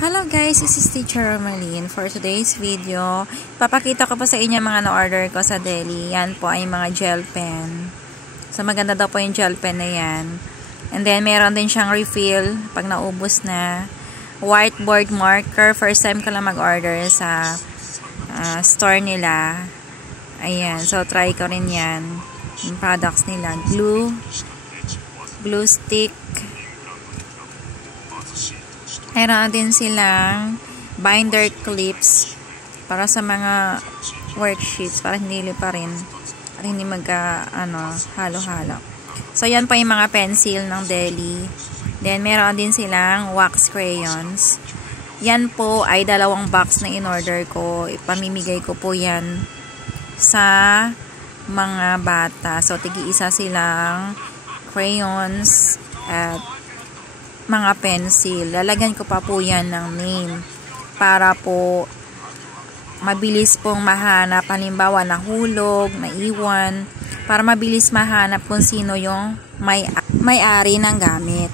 Hello guys, this is Teacher Romalyn. For today's video, papakita ko po sa inyo mga na-order ko sa Deli. Yan po ay mga gel pen. So maganda daw po yung gel pen na yan. And then meron din siyang refill pag naubos na. Whiteboard marker. First time ko lang mag-order sa store nila. Ayan, so try ko rin yan. Yung products nila. Glue stick. Meron din silang binder clips para sa mga worksheets para hindi pa rin at hindi halo-halo. So yan pa yung mga pencil ng Deli. Then meron din silang wax crayons. Yan po ay 2 box na in-order ko. Ipamimigay ko po yan sa mga bata. So tigi-isa silang crayons at mga pencil. Lalagyan ko pa po yan ng name para po mabilis pong mahanap. Halimbawa, nahulog, naiwan, para mabilis mahanap kung sino yung may-ari ng gamit.